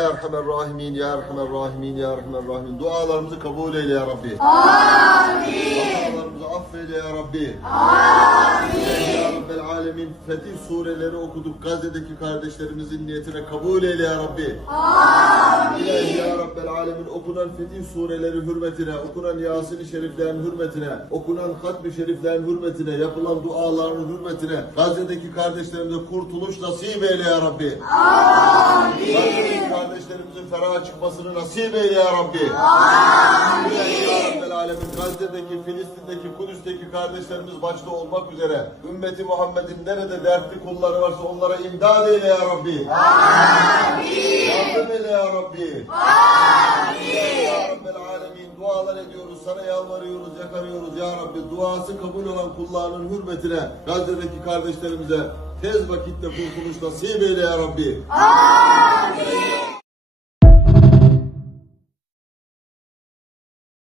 Ya Erhamer Rahimin, Ya Erhamer Rahimin, Ya Erhamer Rahimin. Dualarımızı kabul eyle ya Rabbi. Hatalarımızı affeyle ya Rabbi. Ya Rabbel Alemin. Fetih sureleri okuduk. Gazze'deki kardeşlerimizin niyetine kabul eyle ya Rabbi. İlahi ya Rabbel Alemin. Okunan fetih sureleri hürmetine, okunan Yasin-i Şeriflerin hürmetine, okunan Hatmi Şeriflerin hürmetine, yapılan duaların hürmetine Gazze'deki kardeşlerimize kurtuluş nasip eyle ya Rabbi. Gazze'deki kardeşlerimizin feraha çıkmasını nasip eyle ya Rabbi. İlahi ya Rabbel Alemin. Gazze'deki, Filistin'deki, Kudüs'teki kardeşlerimiz başta olmak üzere ümmeti Muhammed'in nerede dertli kulları varsa onlara imdad eyle ya Rabbi. Yardım eyle ya Rabbi. Ya Rabbel Alemin. Dualar ediyoruz, sana yalvarıyoruz, yakarıyoruz ya Rabbi. Duası kabul olan kullarının hürmetine Gazze'deki kardeşlerimize tez vakitte kurtuluş nasip eyle ya Rabbi.